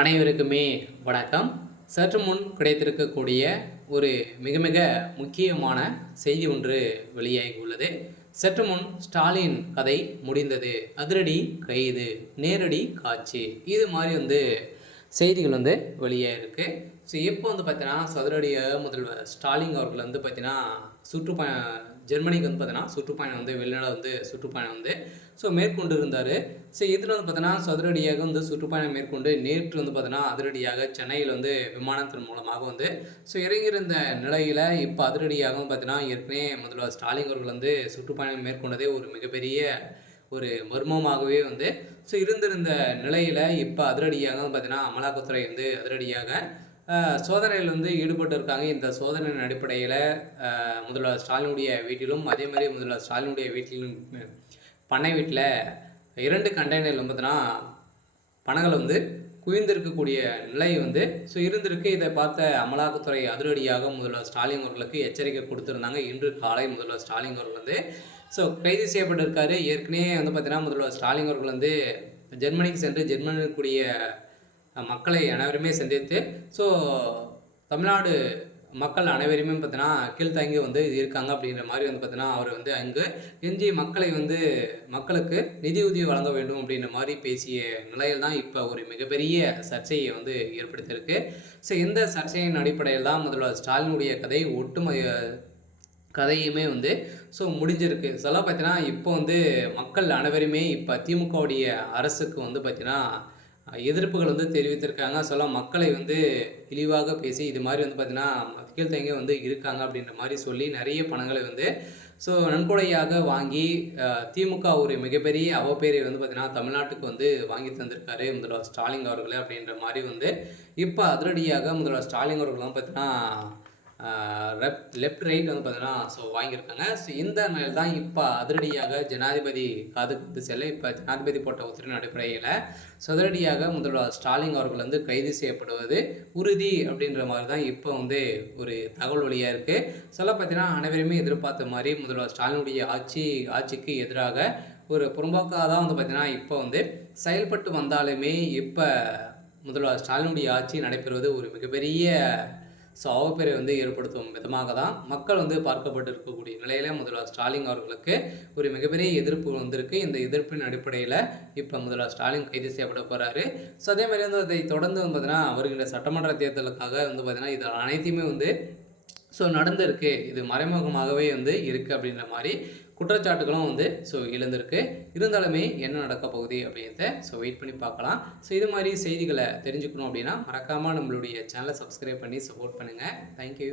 அனைவருக்குமே வணக்கம். சற்று முன் கிடைத்திருக்கக்கூடிய ஒரு மிக மிக முக்கியமான செய்தி ஒன்று வெளியாகி உள்ளது. சற்று முன் ஸ்டாலின் கதை முடிந்தது, அதிரடி கைது, நேரடி காட்சி, இது மாதிரி செய்திகள் வெளியாகிருக்கு. ஸோ இப்போ பார்த்தீங்கன்னா சதுரடியாக முதல்வர் ஸ்டாலின் அவர்கள் பார்த்தீங்கன்னா சுற்றுப்பயணம் ஜெர்மனிக்கு பார்த்தீங்கன்னா சுற்றுப்பயணம் வெளிநாடு சுற்றுப்பயணம் ஸோ மேற்கொண்டு இருந்தார். ஸோ இதில் பார்த்தீங்கன்னா சதுரடியாக சுற்றுப்பயணம் மேற்கொண்டு நேற்று பார்த்தீங்கன்னா அதிரடியாக சென்னையில் விமானத்தின் மூலமாக ஸோ இறங்கியிருந்த நிலையில் இப்போ அதிரடியாக பார்த்தீங்கன்னா ஏற்கனவே முதல்வர் ஸ்டாலின் அவர்கள் சுற்றுப்பயணம் மேற்கொண்டதே ஒரு மிகப்பெரிய ஒரு மர்மமாகவே ஸோ இருந்திருந்த நிலையில் இப்போ அதிரடியாக பார்த்தீங்கன்னா அமலாக்கத்துறை அதிரடியாக சோதனையில் ஈடுபட்டு இருக்காங்க. இந்த சோதனையின் அடிப்படையில் முதல்வர் ஸ்டாலினுடைய வீட்டிலும் அதே மாதிரி முதல்வர் ஸ்டாலினுடைய வீட்டிலும் பண்ணை வீட்டில் 2 கண்டெய்னரில் பார்த்தீங்கன்னா பணங்கள் குவிந்திருக்கக்கூடிய நிலை ஸோ இருந்திருக்கு. இதை பார்த்த அமலாக்கத்துறை அதிரடியாக முதல்வர் ஸ்டாலின் அவர்களுக்கு எச்சரிக்கை கொடுத்துருந்தாங்க. இன்று காலை முதல்வர் ஸ்டாலின் அவர்கள் ஸோ கைது செய்யப்பட்டிருக்காரு. ஏற்கனவே பார்த்தீங்கன்னா முதல்வர் ஸ்டாலின் அவர்கள் ஜெர்மனிக்கு சென்று ஜெர்மனியில் கூடிய மக்களை அனைவருமே சந்தித்து ஸோ தமிழ்நாடு மக்கள் அனைவருமே பார்த்தீங்கன்னா கீழ்த்தாங்கி இருக்காங்க அப்படின்ற மாதிரி பார்த்தீங்கன்னா அவர் அங்கு எஞ்சி மக்களை மக்களுக்கு நிதியுதவி வழங்க வேண்டும் அப்படின்ற மாதிரி பேசிய நிலையில் தான் இப்போ ஒரு மிகப்பெரிய சர்ச்சையை ஏற்படுத்தியிருக்கு. ஸோ இந்த சர்ச்சையின் அடிப்படையில் தான் முதல்வர் ஸ்டாலினுடைய கதையுமே ஸோ முடிஞ்சிருக்கு. இதெல்லாம் பார்த்தீங்கன்னா இப்போ மக்கள் அனைவருமே இப்போ திமுகவுடைய அரசுக்கு பார்த்தீங்கன்னா எதிர்ப்புகள் தெரிவித்திருக்காங்க. மக்களை இழிவாக பேசி இது மாதிரி பார்த்தீங்கன்னா கீழ்த்தங்க இருக்காங்க அப்படின்ற மாதிரி சொல்லி நிறைய பணங்களை ஸோ நன்கொடையாக வாங்கி திமுக ஒரு மிகப்பெரிய அவப்பேரை பார்த்தீங்கன்னா தமிழ்நாட்டுக்கு வாங்கி தந்திருக்காரு முதல்வர் ஸ்டாலின் அவர்களே அப்படின்ற மாதிரி இப்போ அதிரடியாக முதல்வர் ஸ்டாலின் அவர்கள் பார்த்தீங்கன்னா லெஃப்ட் ரைட் பார்த்தீங்கன்னா ஸோ வாங்கியிருக்காங்க. ஸோ இந்த நிலையில் தான் இப்போ அதிரடியாக ஜனாதிபதி காதுக்கு செல்ல இப்போ ஜனாதிபதி போட்ட உத்தரவின் அடிப்படையில் சதுரடியாக முதல்வர் ஸ்டாலின் அவர்கள் கைது செய்யப்படுவது உறுதி அப்படின்ற மாதிரி தான் இப்போ ஒரு தகவல் வழியாக இருக்குது. பார்த்தீங்கன்னா அனைவருமே எதிர்பார்த்த மாதிரி முதல்வர் ஸ்டாலினுடைய ஆட்சிக்கு எதிராக ஒரு புறம்போக்காக தான் பார்த்தீங்கன்னா இப்போ செயல்பட்டு வந்தாலுமே இப்போ முதல்வர் ஸ்டாலினுடைய ஆட்சி நடைபெறுவது ஒரு மிகப்பெரிய ஸோ அவப்பேரை ஏற்படுத்தும் விதமாக தான் மக்கள் பார்க்கப்பட்டு இருக்கக்கூடிய நிலையில் முதல்வர் ஸ்டாலின் அவர்களுக்கு ஒரு மிகப்பெரிய எதிர்ப்பு வந்திருக்கு. இந்த எதிர்ப்பின் அடிப்படையில் இப்போ முதல்வர் ஸ்டாலின் கைது செய்யப்பட போகிறாரு. ஸோ அதே மாதிரி அதை தொடர்ந்து பார்த்தீங்கன்னா வருகின்ற சட்டமன்ற தேர்தலுக்காக பார்த்தீங்கன்னா இது அனைத்தையுமே ஸோ நடந்திருக்கு, இது மறைமுகமாகவே இருக்குது அப்படின்ற மாதிரி குற்றச்சாட்டுகளும் ஸோ எழுந்திருக்கு. இருந்தாலுமே என்ன நடக்க போகுது அப்படின்றத ஸோ வெயிட் பண்ணி பார்க்கலாம். ஸோ இது மாதிரி செய்திகளை தெரிஞ்சுக்கணும் அப்படின்னா மறக்காமல் நம்மளுடைய சேனலை சப்ஸ்கிரைப் பண்ணி சப்போர்ட் பண்ணுங்கள். தேங்க்யூ.